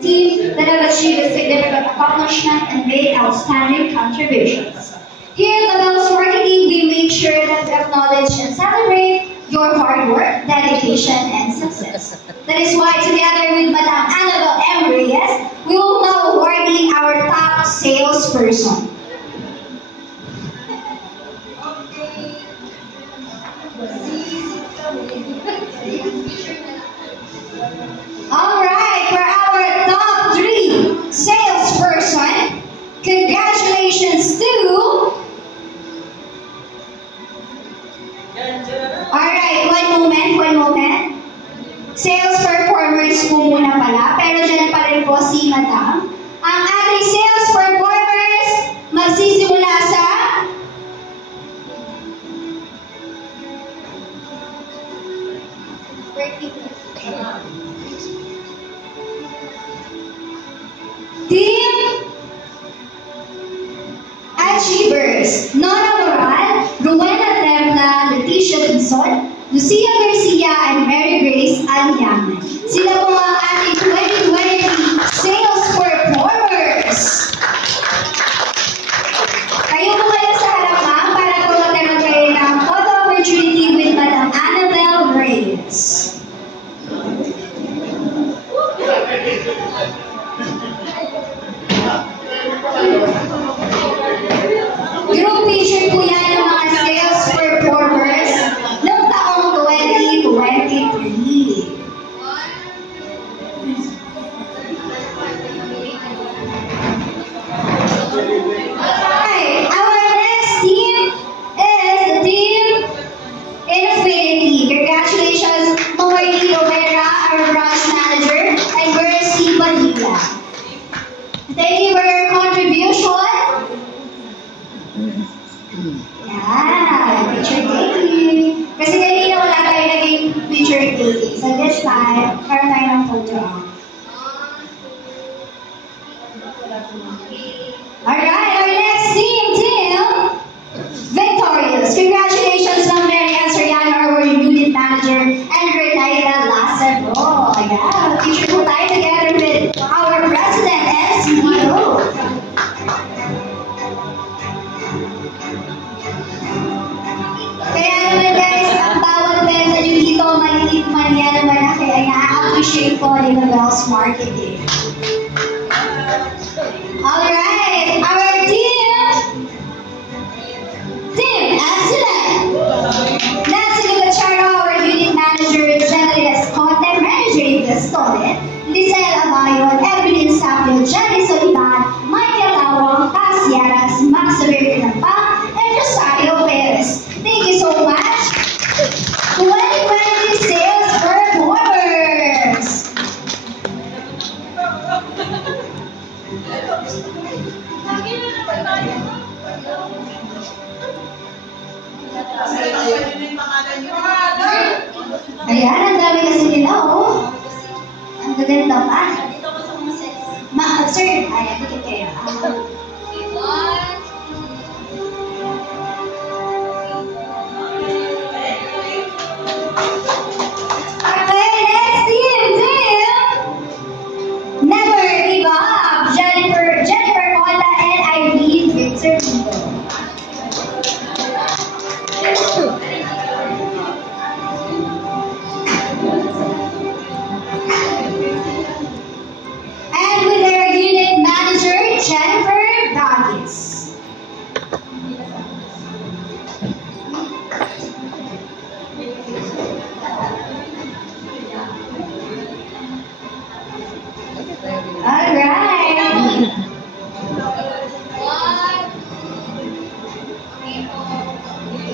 team that have achieved a significant accomplishment and made outstanding contributions. Here at Label's Marketing, we make sure that we acknowledge and celebrate your hard work, dedication, and success. That is why, together with Madam Annabelle M. Reyes, we will now awarding our top salesperson. Alright, for our top 3 salesperson, congratulations to... Alright, one moment. Sales performers po muna pala, pero dyan pa rin po si Madam. Ang ating sales performers magsisimula sa... Team Achievers, Nora Moral, Rowena Tebla, Leticia Dizon, Lucia Garcia, and Mary Grace Aliaman. Sila po ang ating 2020 sales performers. Kayo po kayo sa harapan para po magkaroon kayo ng photo opportunity with Madam Annabelle Reyes. Group picture po yan ng mga sales performers noong taong 2023. Alright, our next team is the team Infinity. Congratulations, Maureen Rivera, our branch manager, and Mercy Padilla. Thank you for your contribution. Yeah, picture taking. Kasi kanina wala tayo naging picture taking. So this time, karoon tayo ng photo op. Alright, our next team, Victorious. Congratulations, Mary Ann Soriano, our unit manager, and Renaida Lazaro. Yeah, picture po tayo together with our president and CEO. Kaya naman guys, ang bawat benta nyo dito, maliit man yan naman na kaya na-appreciate ko ni Label's Marketing. Alright, our Team Excellent! Nancy Lucacharo, our unit manager, Jenny Escote, Manager Gastone, Lizelle Abayon, Evelyn Sapio, Jenny Soliban, Michael Awang, Casiaras, Max Xavier Pinampa, and Rosario Perez. Thank you so much. 2020 sales performers. Ayan, ang dami kasi nila, oh. Ang gaganda pa. Sir, ayan, dito kayo. Okay, next team. Never Give Up. Jennifer Cola and Irene Victor Tito. And with their unit manager, Jennifer Bagis. All right.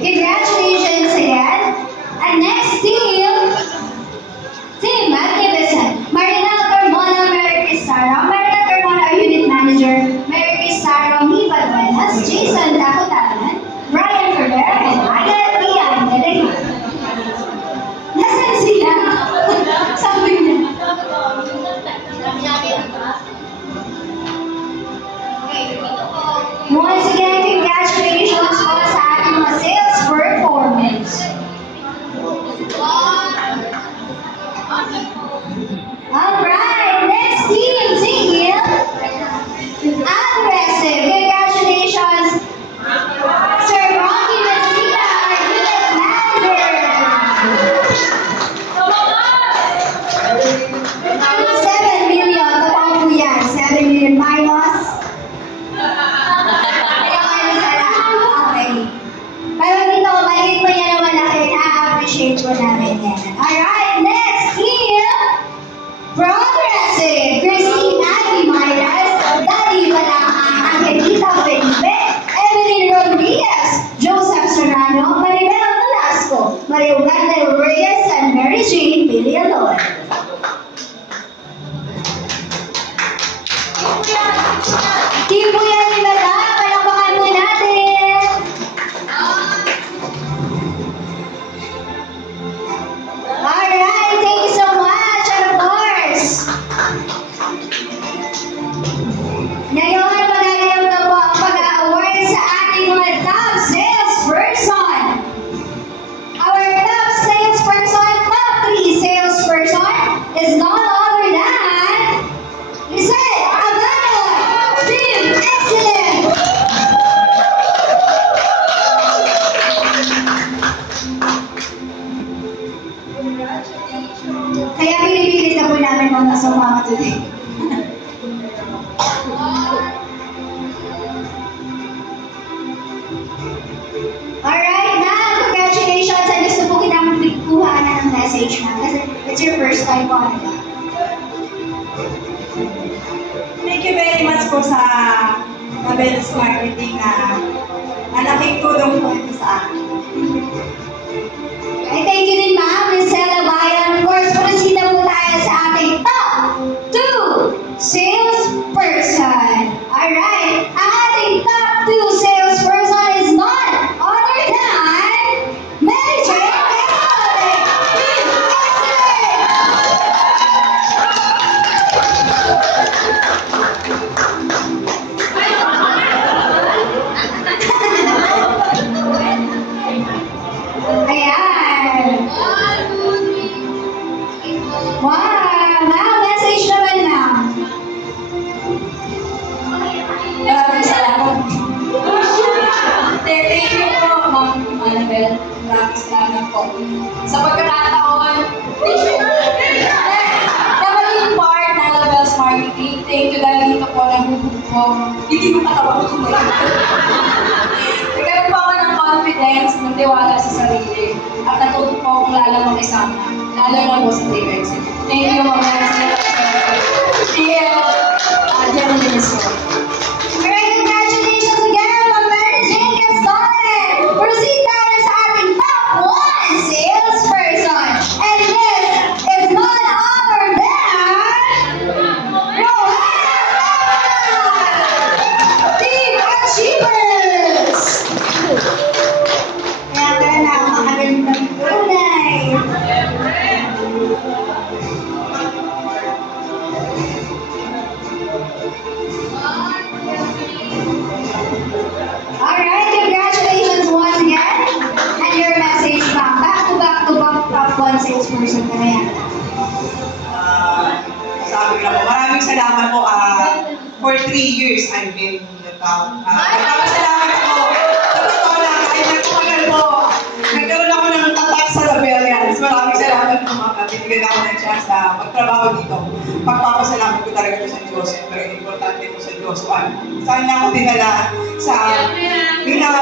Congratulations again. And next Team Magnificent. Marina Carmona, Mary Cristaro. Marina Carmona, our unit manager. Mary Cristaro, Mipa Buenas, Jason Dakotanan, Brian Ferrer, and Agat Ian Melegay. Nasaan sila? Sabi niya. Once again, congratulations po sa ating mga sales performance. Alright, next team. Team Kuya ni Madam, palakpakan mo natin. Alright, thank you so much. And of course, ngayon, magaganap na po ang pag-award sa ating mga top salesperson. Our top salesperson, top 3 salesperson is none other than Lisette Abano, Team Excellent. Kaya pinipilit na po namin mga sumama today. Alright, ma'am, congratulations. Ay gusto po kitang kuha na ng message, ma'am. Kasi it's your first time po, ano? Thank you very much po sa Mabel's Marketing na malaking tulong po ito sa akin. Ay, thank you din, ma'am, Lizelle Abayan. Of course, proceed na po tayo sa ating top 2 salesperson. Alright, ang ating top 2 salesperson is none other than Manager Excellent. Ayan. Wow, ma'am, message naman, ma'am. Maraming salamat. Thank you po, Ma'am Annabel. Maraming salamat po. Sa pagkakataon, na maging part ng Mabel's Marketing, thank you dahil dito po nagbubog po. Hindi mo katawa ko ngayon. Nagkaroon po ako ng confidence, ng tiwala sa sarili, at natuto po akong lalang makisama, lalo na po sa Team Excellent. Thank you, Ma'am Excellent. General Minister. Alright, congratulations again, Ma'am Mary Jane Castolen. Proceed tayo sa ating top 1 salesperson. And this is none other than Rohan Team Achievers. Kaya ka na makagandang tunay. Alright, congratulations once again. And your message, ma'am. Back to back, top 1 salesperson ka na yan. Sabi ko lang po, maraming salamat po. For 3 years, I've been the top. Maraming salamat po. Sa totoo lang, kahit nagtumagal po, nagkaroon ako ng tatak sa Rebellions. Maraming salamat po, mga binigyan ako ng chance na magtrabaho dito. Pagpapasalamat ko talaga po sa Diyos. Pero importante po sa Diyos. Saan niya ako dinala sa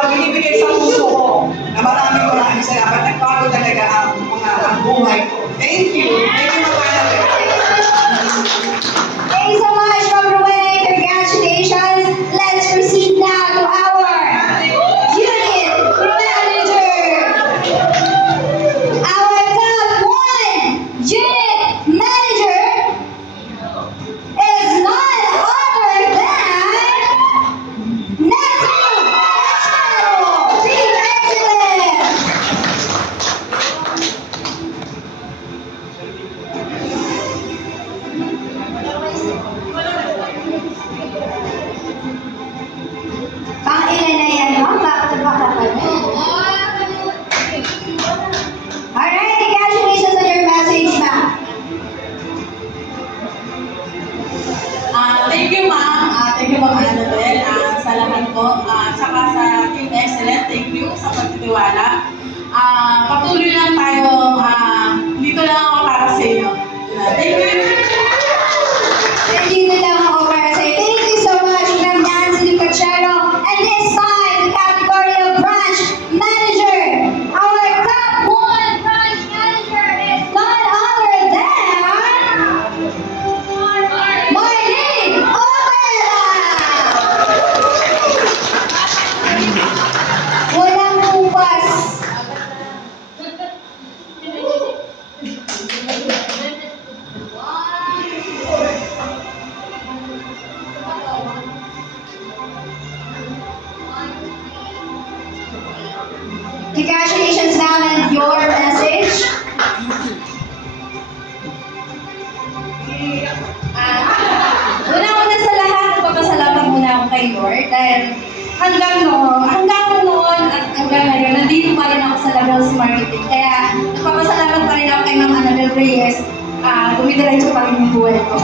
binibigay sa puso ko. Na maraming salamat. Nagbago talaga ang buhay ko. Thank you. Thank you, mga kapatid. Thank you so much, Ma'am Ruel. Congratulations. Let's proceed now to our unit manager. Our top 1 unit manager is none other than Nathan Machado, Team Excellent. Pang-ilan na yan, ma'am? Back to back na pala. Alright, congratulations on your message, ma'am. Thank you, ma'am. Thank you, Ma'am Annabel. Sa lahat po. Saka sa Team Excellent, thank you sa pagtitiwala. Patuloy lang tayo. Dito lang ako para sa inyo. Thank you. Nandito lang ako para sa'yo. Thank you so much, Ma'am Nancy Lucachero. And this time, the category of branch manager. Our top 1 branch manager is none other than Marlene Opera. Walang upas. One, Congratulations, ma'am, and your message. Una-una sa lahat, nagpapasalamat muna ako kay Lord dahil hanggang noon at hanggang ngayon, nandito pa rin ako sa Labels Marketing. Kaya nagpapasalamat pa rin ako kay Ma'am Annabel Reyes. Dumidiretso pa rin yung buhay ko.